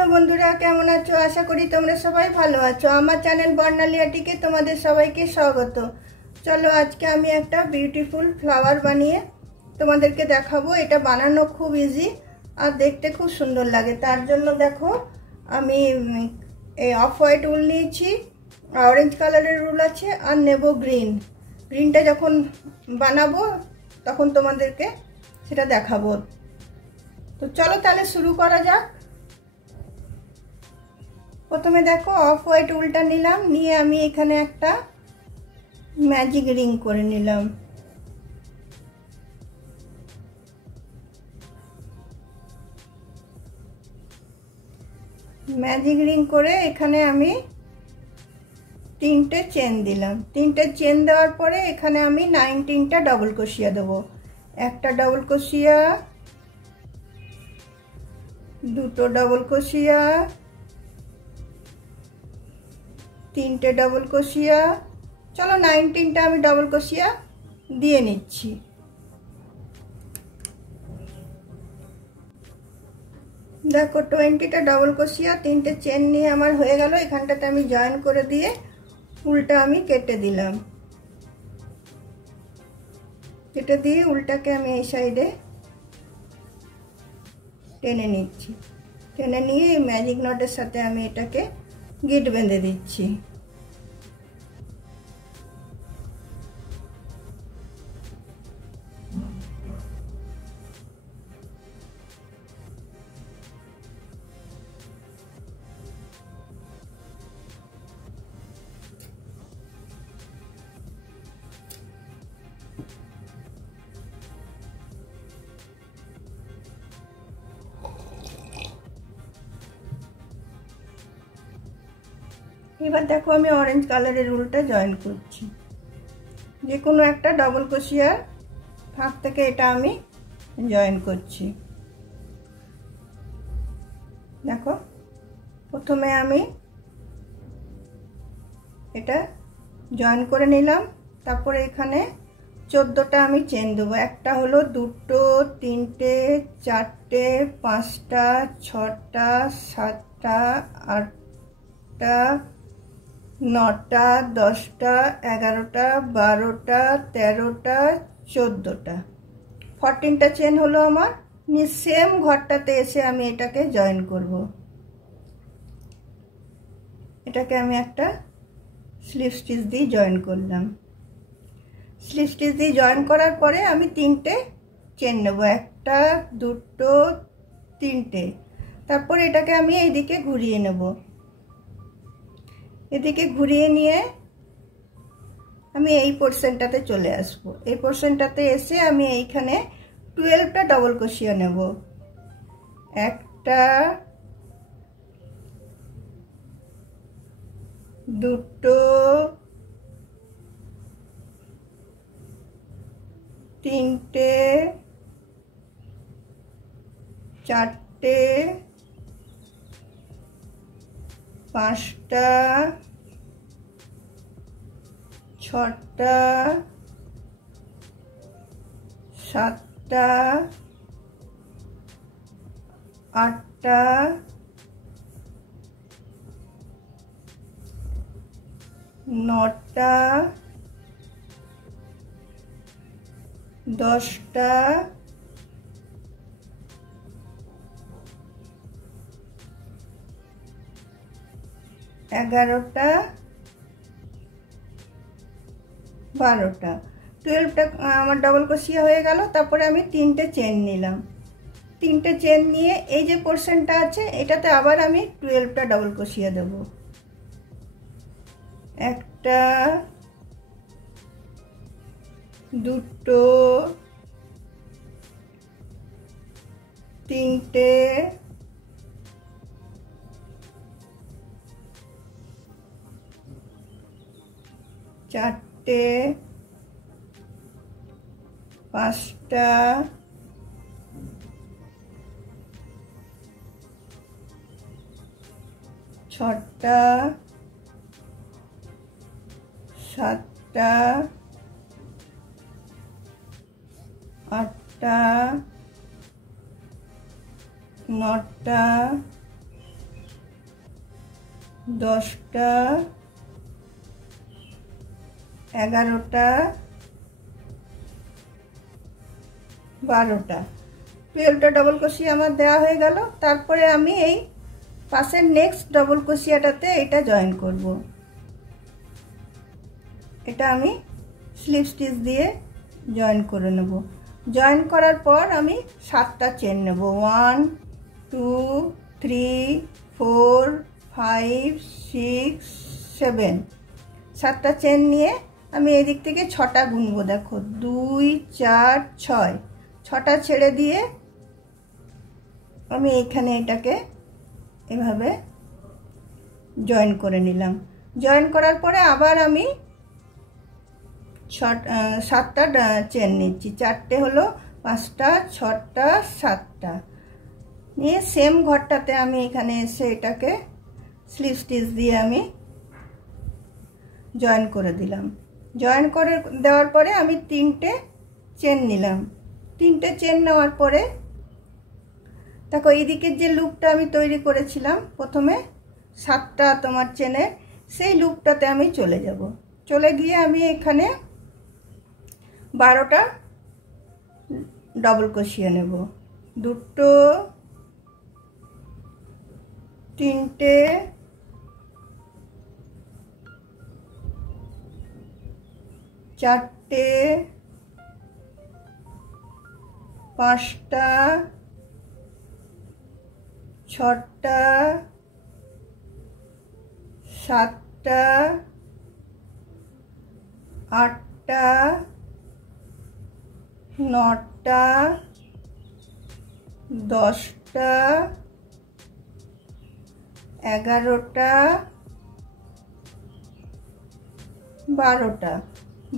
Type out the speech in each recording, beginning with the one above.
Hello বন্ধুরা, কেমন আছো? আশা করি তোমরা সবাই ভালো আছো। আমার চ্যানেল বর্ণালিয়াটিকে তোমাদের সবাইকে স্বাগত। চলো আজকে আমি একটা বিউটিফুল ফ্লাওয়ার বানিয়ে তোমাদেরকে দেখাবো। এটা বানানো খুব ইজি আর দেখতে খুব সুন্দর লাগে। তার জন্য দেখো আমি এই অফ হোয়াইট উল নিয়েছি, অরেঞ্জ কালারের উল আছে, আর নেব গ্রিনটা যখন বানাবো তখন তোমাদেরকে সেটা দেখাবো। তো চলো তাহলে শুরু করা যাক। প্রথমে দেখো অফ হোয়াইট উলটা নিলাম, নিয়ে আমি এখানে একটা ম্যাজিক রিং করে নিলাম। ম্যাজিক রিং করে এখানে আমি তিনটে চেন দিলাম। তিনটে চেন দেওয়ার পরে এখানে আমি 19টা ডবল ক্রোশিয়া দেবো। একটা ডবল ক্রোশিয়া, দুটো ডবল ক্রোশিয়া, তিনটে ডবল ক্রোশিয়া। চলো 19টা আমি ডবল ক্রোশিয়া দিয়ে নিচ্ছি। দেখো 20টা ডবল ক্রোশিয়া, তিনটে চেন নিয়ে আমার হয়ে গেল। এখানটাতে আমি জয়েন করে দিয়ে উলটা আমি কেটে দিলাম। কেটে দিয়ে উলটাকে আমি এই সাইডে টেনে নিচ্ছি। টেনে নিয়ে এই ম্যাজিক নটের সাথে আমি এটাকে গিট বেঁধে দিচ্ছি। এবার দেখো আমি অরেঞ্জ কালারের উলটা জয়েন করছি। যে কোনো একটা ডবল ক্রোশিয়ার ফাঁক থেকে এটা আমি জয়েন করছি। দেখো প্রথমে আমি এটা জয়েন করে নিলাম, তারপরে এখানে 14টা আমি চেন দেবো। একটা হলো, দুটো, তিনটে, চারটে, পাঁচটা, ছটা, সাতটা, আটটা, 9টা, 10টা, 11টা, 12টা, 13টা, 14টা, 14টা চেন হলো আমার। নিয়ে সেম ঘরটাতে এসে আমি এটাকে জয়েন করব। এটাকে আমি একটা স্লিপ স্টিচ দিয়ে জয়েন করলাম। স্লিপ স্টিচ দিয়ে জয়েন করার পরে আমি তিনটে চেন নেব, একটা, দুটো, তিনটে। তারপর এটাকে আমি এইদিকে ঘুরিয়ে নেব। এদিকে ঘুরিয়ে নিয়ে আমি এই পোর্শনটাতে চলে আসব। এই পোর্শনটাতে এসে আমি এইখানে 12টা ডবল ক্রোশিয়া নেব। একটা, দুটো, তিনটে, চারটে, পাঁচটা, ছটা, সাতটা, আটটা, 9টা, 10টা, 11টা, 12টা। 12টা আমার ডবল ক্রোশিয়া হয়ে গেল। তারপরে আমি তিনটে চেন নিলাম। তিনটে চেন নিয়ে এই যে পোর্শনটা আছে এটাতে আবার আমি 12টা ডবল ক্রোশিয়া দেব। একটা, দুটো, তিনটে, চারটে, পাঁচটা, ছটা, সাতটা, আটটা, 9টা, 10টা 11টা 12টা 12টা ডবল ক্রোশিয়া আমার দেওয়া হয়ে গেল। তারপরে আমি এই পাশের নেক্সট ডবল ক্রোশিয়াটাতে এটা জয়েন করব। এটা আমি স্লিপ স্টিচ দিয়ে জয়েন করে নেব। জয়েন করার পর আমি 7টা চেন নেব। 1 2 3 4 5 6 7 7টা চেন নিয়ে আমি এই দিক থেকে 6টা গুনব। দেখো 2 4 6 6টা ছেড়ে দিয়ে আমি এখানে এটাকে এভাবে জয়েন করে নিলাম। জয়েন করার পরে আবার আমি 7টা চেন নিচ্ছি। 4টে হলো, 5টা 6টা 7টা নিয়ে সেম ঘরটাতে আমি এখানে এসে এটাকে স্লিপ স্টিচ দিয়ে আমি জয়েন করে দিলাম। জয়েন করে দেওয়ার পরে আমি 3টে চেন নিলাম। 3টে চেন নেওয়ার পরে দেখো এইদিকের যে লুপটা আমি তৈরি করেছিলাম প্রথমে 7টা তোমার চেনের, সেই লুপটাতে আমি চলে যাব। চলে গিয়ে আমি এখানে 12টা ডবল ক্রোশিয়া নেব। 2টো 3টে 4টে 5টা 6টা 7টা 8টা 9টা 10টা 11টা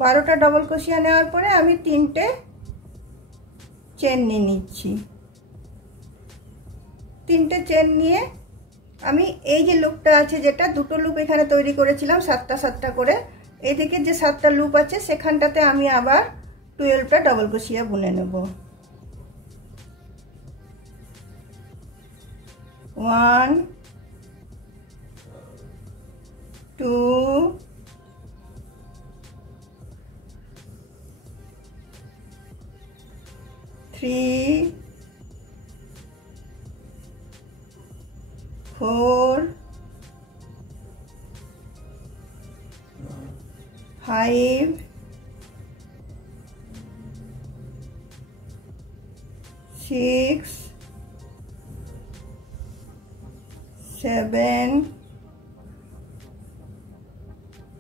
12টা ডবল ক্রোশিয়া নেওয়ার পরে আমি 3টে চেন নিয়ে নিচ্ছি। 3টে চেন নিয়ে আমি এই যে লুপটা আছে, যেটা 2টো লুপ এখানে তৈরি করেছিলাম 7টা 7টা করে, এইদিকে যে 7টা লুপ আছে সেখানটাতে আমি আবার 12টা ডবল ক্রোশিয়া বুনে নেব। 1 2 3 4 5 6 7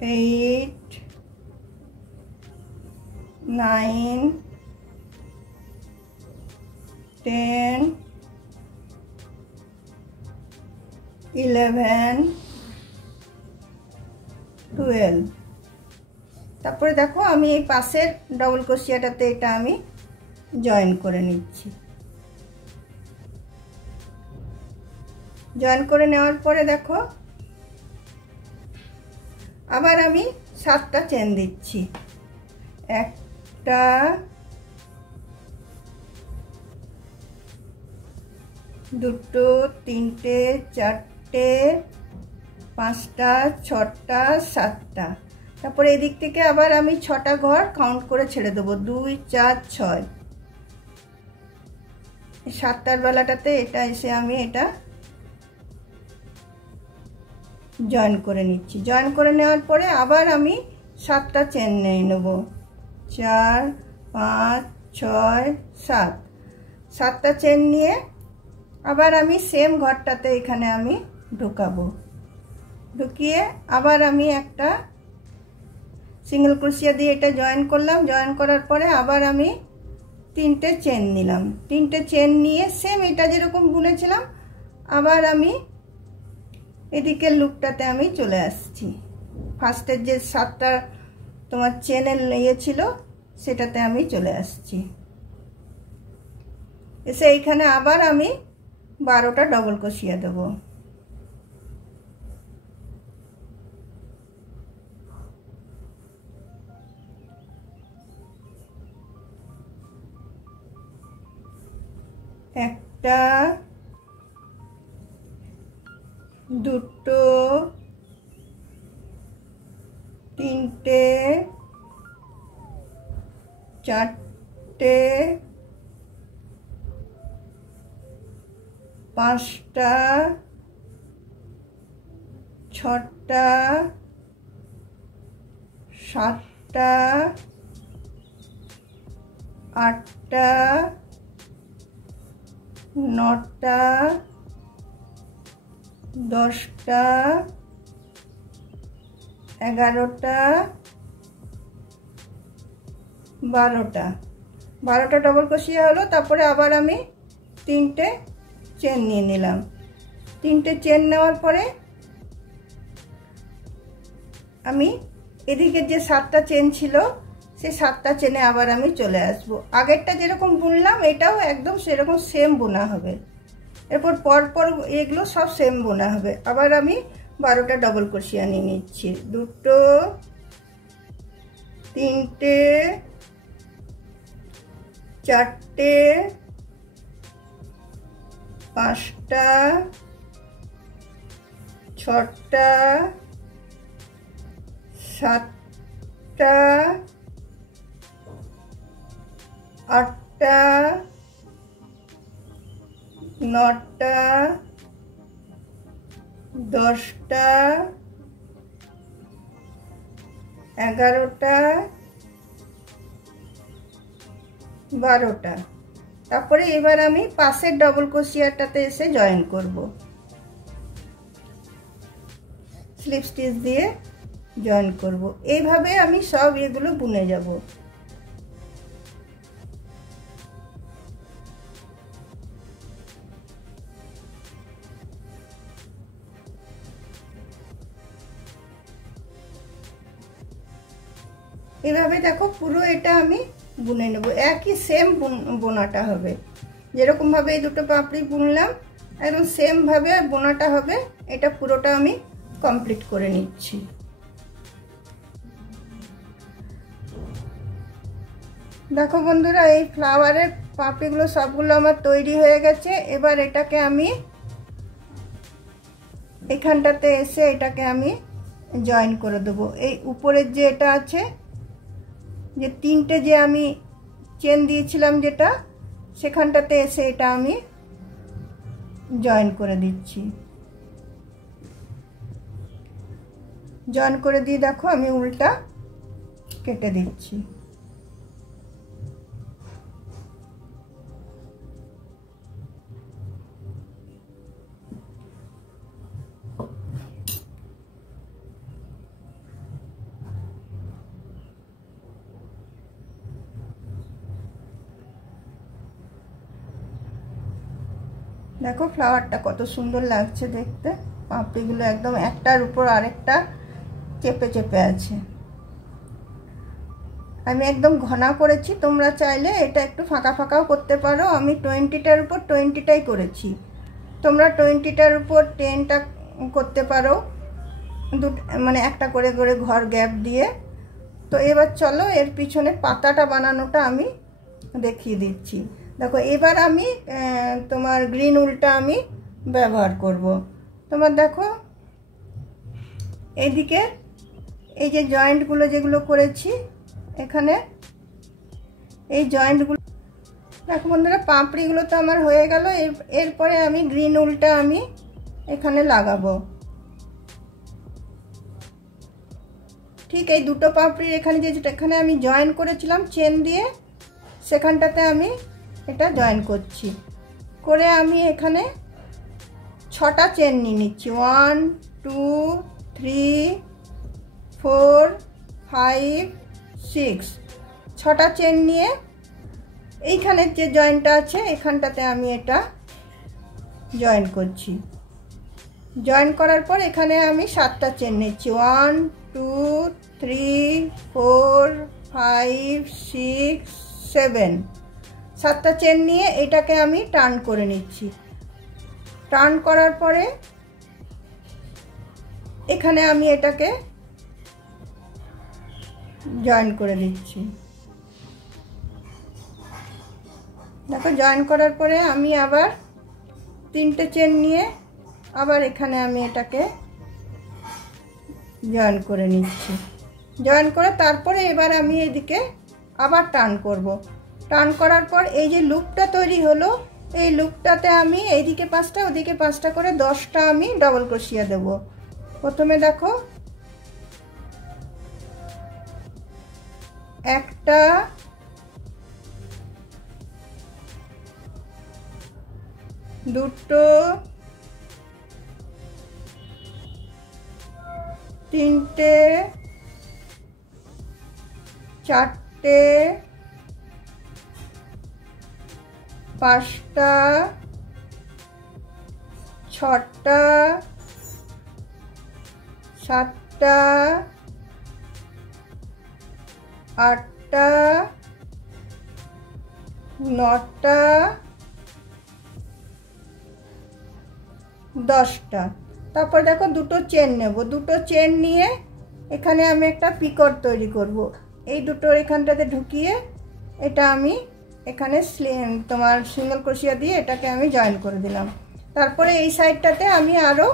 8 9 10 11 12। তারপরে দেখো আমি এই পাশের ডবল ক্রোশিয়াটাতে এটা আমি জয়েন করে নিচ্ছি। জয়েন করে নেওয়ার পরে দেখো আবার আমি 7টা চেন দিচ্ছি। 1টা 2টো 3টে 4টে 5টা 6টা 7টা। তারপরে এদিক থেকে আবার আমি 6টা ঘর কাউন্ট করে ছেড়ে দেবো। 2 4 6 7টার বেলাটাতে এটা এসে আমি এটা জয়েন করে নিচ্ছি। জয়েন করে নেওয়ার পরে আবার আমি 7টা চেন নিয়ে নেব। 4 5 6 7 7টা চেন নিয়ে আবার আমি সেম ঘরটাতে এখানে আমি ঢুকাবো। ঢুকিয়ে আবার আমি একটা সিঙ্গেল ক্রোশিয়া দিয়ে এটা জয়েন করলাম। জয়েন করার পরে আবার আমি 3টে চেন নিলাম। 3টে চেন নিয়ে সেম এটা যেরকম বুনেছিলাম আবার আমি এদিকের লুপটাতে আমি চলে আসছি। ফার্স্টের যে 7টা তোমার চেনের ইয়ে ছিল সেটাতে আমি চলে আসছি। এসে এইখানে আবার আমি 12টা ডবল ক্রোশিয়া দেব। একটা দুটো, তিনটে, চারটে, পাঁচটা, ছটা, সাতটা, আটটা, নটা, দশটা, 11টা, 12টা। 12টা ডবল ক্রোশিয়া হলো। তারপরে আবার আমি 3টে চেন নিয়ে নিলাম। 3টে চেন নেওয়ার পরে আমি এদিকে যে 7টা চেন ছিল সেই 7টা চেনে আবার আমি চলে আসব। আগেরটা যেরকম বুনলাম এটাও একদম সেরকম সেম বোনা হবে। এরপর পরপর এগুলো সব সেম বোনা হবে। আবার আমি 12টা ডবল ক্রোশিয়া নিয়ে নিচ্ছি। দুটো, তিনটে, চারটে, পাঁচটা, ছটা, সাতটা, আটটা, নটা, দশটা, 11টা, 12টা। তারপরে এবার আমি পাশের ডবল ক্রোশিয়াটাতে এসে জয়েন করব। স্লিপ স্টিচ দিয়ে জয়েন করব। এইভাবে আমি সব এগুলো বুনে যাব। এভাবে দেখো পুরো এটা আমি বুনে নেব। একই সেম বোনাটা হবে, যেরকম ভাবে এই দুটো পাপড়ি বুনলাম একদম সেম ভাবে বোনাটা হবে। এটা পুরোটা আমি কমপ্লিট করে নিচ্ছি। দেখো বন্ধুরা, এই ফ্লাওয়ারের পাপড়িগুলো সবগুলো আমার তৈরি হয়ে গেছে। এবার এটাকে আমি এখানটাতে এসে এটাকে আমি জয়েন করে দেবো। এই উপরের যে এটা আছে, যে 3টে যে আমি চেন দিয়েছিলাম যেটা, সেখানটাতে এসে এটা আমি জয়েন করে দিচ্ছি। জয়েন করে দিয়ে দেখো আমি উল্টা কেটে দিচ্ছি। দেখো ফ্লাওয়ারটা কত সুন্দর লাগছে দেখতে। পাপড়িগুলো একদম একটার উপর আরেকটা চেপে চেপে আছে। আমি একদম ঘনা করেছি, তোমরা চাইলে এটা একটু ফাঁকা ফাঁকাও করতে পারো। আমি 20টার উপর 20টাই করেছি, তোমরা 20টার উপর 10টা করতে পারো, মানে একটা করে করে ঘর গ্যাপ দিয়ে। তো এবার চলো এর পিছনে পাতাটা বানানোটা আমি দেখিয়ে দিচ্ছি। দেখো এবার আমি তোমার গ্রিন উলটা আমি ব্যবহার করব। তোমার দেখো এইদিকে এই যে জয়েন্টগুলো যেগুলো করেছি এখানে, এই জয়েন্টগুলো দেখো বন্ধুরা, পাপড়িগুলো তো আমার হয়ে গেল। এরপরে আমি গ্রিন উলটা আমি এখানে লাগাবো। ঠিক এই দুটো পাপড়ির এখানে যেটা এখানে আমি জয়েন করেছিলাম চেন দিয়ে, সেখানটাতে আমি এটা জয়েন করছি। করে আমি এখানে 6টা চেন নিয়ে নিচ্ছি। 1 2 3 4 5 6, 6টা চেন নিয়ে এইখানের যে জয়েন্টটা আছে এখানটাতে আমি এটা জয়েন করছি। জয়েন করার পর এখানে আমি 7টা চেন নিচ্ছি। 1 2 3 4 5 6 7, 7টা চেন নিয়ে এটাকে আমি টার্ন করে নিচ্ছি। টার্ন করার পরে এখানে আমি এটাকে জয়েন করে দিচ্ছি। দেখো জয়েন করার পরে আমি আবার 3টে চেন নিয়ে আবার এখানে আমি এটাকে জয়েন করে নিচ্ছি। জয়েন করে তারপরে এবার আমি এদিকে আবার টার্ন করব। টার্ন করার পর এই যে লুপটা তৈরি হলো, এই লুপটাতে আমি এইদিকে 5টা ওদিকে 5টা করে 10টা আমি ডবল ক্রোশিয়া দেব। প্রথমে দেখো একটা, দুটো, তিনটে, চারটে, 5টা, 6টা, 7টা, 8টা, 9টা, 10টা। তারপর দেখো দুটো চেন নেব। দুটো চেন নিয়ে এখানে আমি একটা পিকট তৈরি করব। এই দুটো এখানটাতে ঢুকিয়ে এটা আমি এখানে তোমার সিঙ্গেল ক্রোশিয়া দিয়ে এটাকে আমি জয়েন করে দিলাম। তারপরে এই সাইডটাতে আমি আরও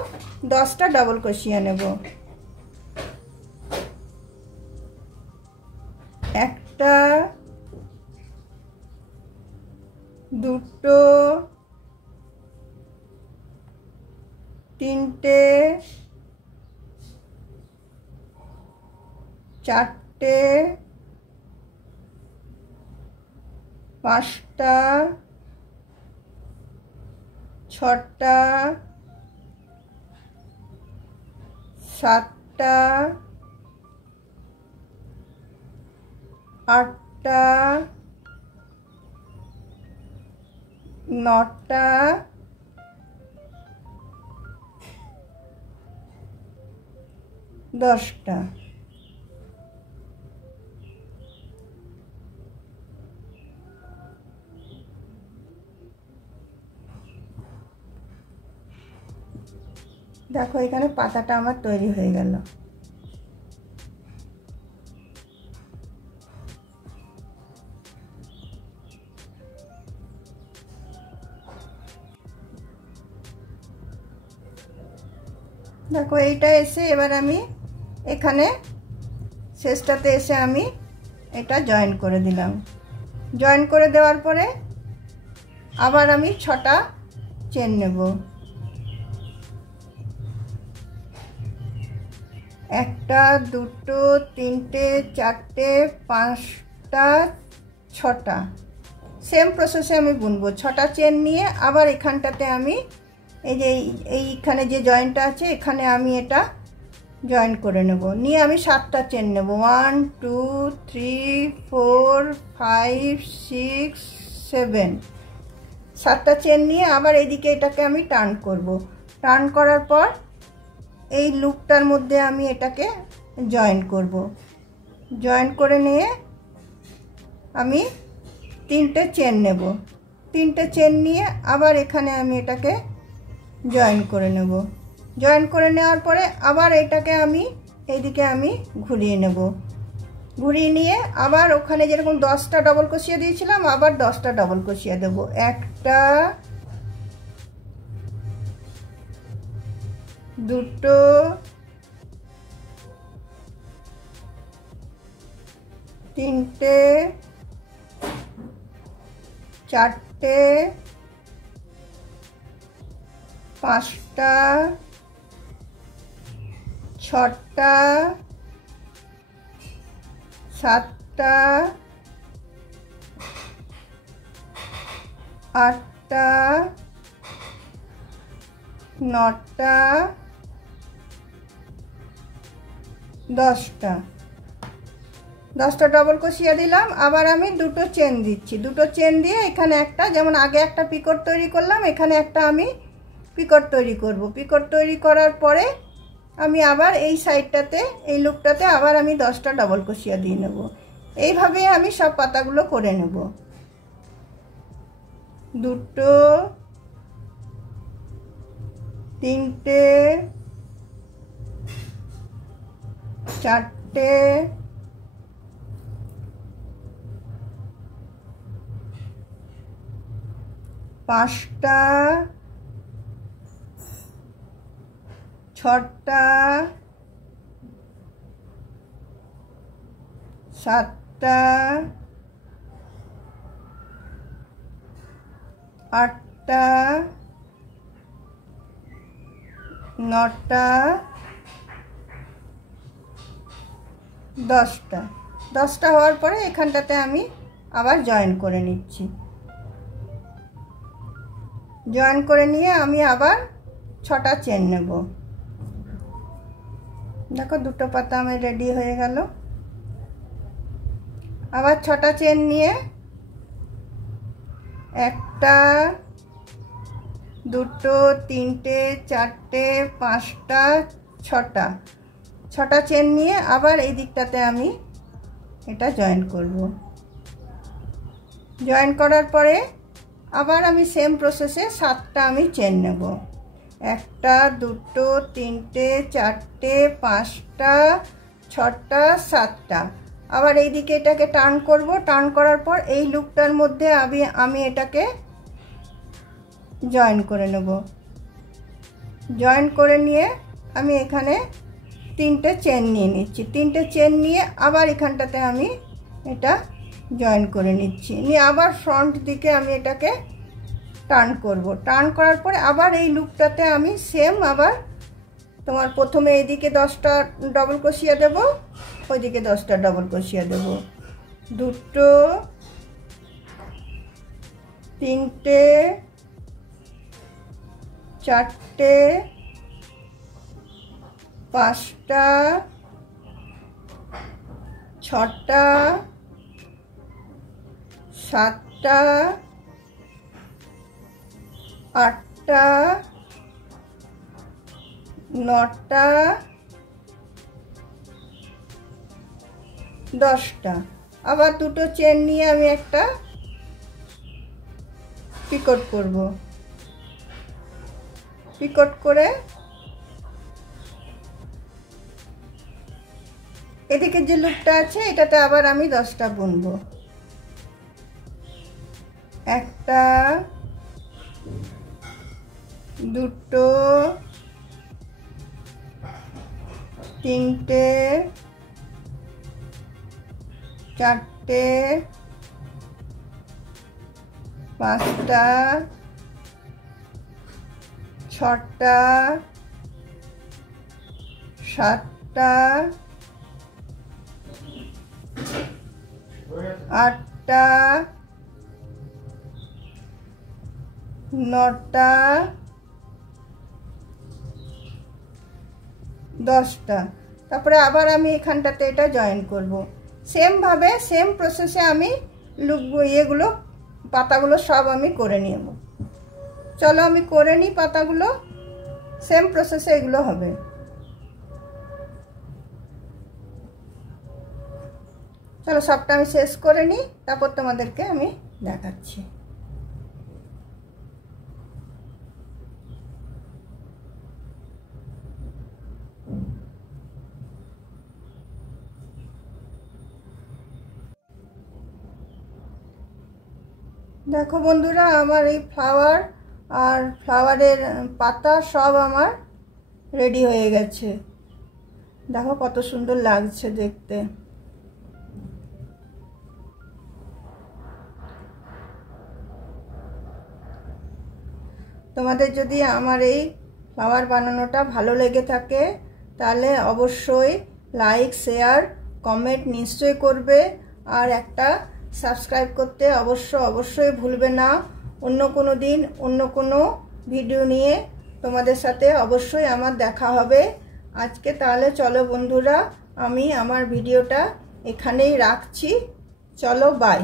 10টা ডবল ক্রোশিয়া নেব। একটা, দুটো, তিনটে, চারটে, 5টা, 6টা, 7টা, 8টা, 9টা, 10টা। দেখো এখানে পাতাটা আমার তৈরি হয়ে গেল। দেখো এইটা এসে এবার আমি এখানে শেষটাতে এসে আমি এটা জয়েন করে দিলাম। জয়েন করে দেওয়ার পরে আবার আমি 6টা চেন নেব। একটা, দুটো, তিনটে, চারটে, 5টা, 6টা। সেম প্রসেসে আমি বুনবো। 6টা চেন নিয়ে আবার এখানটাতে আমি এই যে এইখানে যে জয়েন্টটা আছে এখানে আমি এটা জয়েন করে নেব। নিয়ে আমি 7টা চেন নেব। 1 2 3 4 5 6 7। 7টা চেন নিয়ে আবার এদিকে এটাকে আমি টার্ন করব। টার্ন করার পর এই লুপটার মধ্যে আমি এটাকে জয়েন করব। জয়েন করে নিয়ে আমি 3টে চেন নেব। 3টে চেন নিয়ে আবার এখানে আমি এটাকে জয়েন করে নেব। জয়েন করে নেওয়ার পরে আবার এটাকে আমি এইদিকে আমি ঘুরিয়ে নেব। ঘুরিয়ে নিয়ে আবার ওখানে যেরকম 10টা ডবল ক্রোশিয়া দিয়েছিলাম আবার 10টা ডবল ক্রোশিয়া দেব। একটা, দুটো, তিনটে, চারটে, 5টা, 6টা, 7টা, 8টা, 9টা, 10টা। 10টা ডবল ক্রোশিয়া দিলাম। আবার আমি দুটো চেন দিচ্ছি। দুটো চেন দিয়ে এখানে একটা, যেমন আগে একটা পিকট তৈরি করলাম, এখানে একটা আমি পিকট তৈরি করব। পিকট তৈরি করার পরে আমি আবার এই সাইডটাতে এই লুপটাতে আবার আমি 10টা ডবল ক্রোশিয়া দিয়ে নেব। এইভাবে আমি সব পাতাগুলো করে নেব। দুটো, তিনটে, চারটে, 5টা, 6টা 7টা 8টা 9টা 10টা হওয়ার পরে এখানটাতে আমি আবার জয়েন করে নিচ্ছি। জয়েন করে নিয়ে আমি আবার 6টা চেন নেব। দেখো দুটো পাতা আমার রেডি হয়ে গেল। আবার 6টা চেন নিয়ে 1টা 2টো 3টে 4টে 5টা 6টা চেন নিয়ে আবার এই দিকটাতে আমি এটা জয়েন করব। জয়েন করার পরে আবার আমি সেম প্রসেসে 7টা আমি চেন নেব। 1টা 2টো 3টে 4টে 5টা 6টা 7টা। আবার এই দিকে এটাকে টার্ন করব। টার্ন করার পর এই লুপটার মধ্যে আমি এটাকে জয়েন করে নেব। জয়েন করে নিয়ে আমি এখানে 3টে চেন নিয়ে নিচ্ছি। 3টে চেন নিয়ে আবার এখানটাতে আমি এটা জয়েন করে নিচ্ছি। নিয়ে আবার ফ্রন্ট দিকে আমি এটাকে টার্ন করব। টার্ন করার পরে আবার এই লুপটাতে আমি সেম আবার তোমার প্রথমে এইদিকে 10টা ডবল ক্রোশিয়া দেব, ওইদিকে 10টা ডবল ক্রোশিয়া দেব। 2টো 3টে 4টে 5টা 6টা 7টা 8টা 9টা 10টা। আবার দুটো চেন নিয়ে আমি একটা পিকট করব। পিকট করে এদিকে যে লুপটা আছে এটাতে আবার আমি 10টা বুনবো। 1টা 2টো 3টে 4টে 5টা 6টা 7টা 8টা 9টা 10টা। তারপরে আবার আমি এখানটাতে এটা জয়েন করব। সেম ভাবে সেম প্রসেসে আমি এগুলো পাতাগুলো সব আমি করে নেব। চলো আমি করে নিই পাতাগুলো। সেম প্রসেসে এগুলো হবে। চলো সবটা আমি শেষ করে নিই, তারপর তোমাদেরকে আমি দেখাচ্ছি। দেখো বন্ধুরা, আমার এই ফ্লাওয়ার আর ফ্লাওয়ারের পাতা সব আমার রেডি হয়ে গেছে। দেখো কত সুন্দর লাগছে দেখতে। তোমাদের যদি আমার এই ফ্লাওয়ার বানানোটা ভালো লেগে থাকে তাহলে অবশ্যই লাইক শেয়ার কমেন্ট নিশ্চয়ই করবে, আর একটা সাবস্ক্রাইব করতে অবশ্যই ভুলবে না। অন্য কোনো দিন অন্য কোনো ভিডিও নিয়ে তোমাদের সাথে অবশ্যই আমার দেখা হবে। আজকে তাহলে চলো বন্ধুরা, আমি আমার ভিডিওটা এখানেই রাখছি। চলো বাই।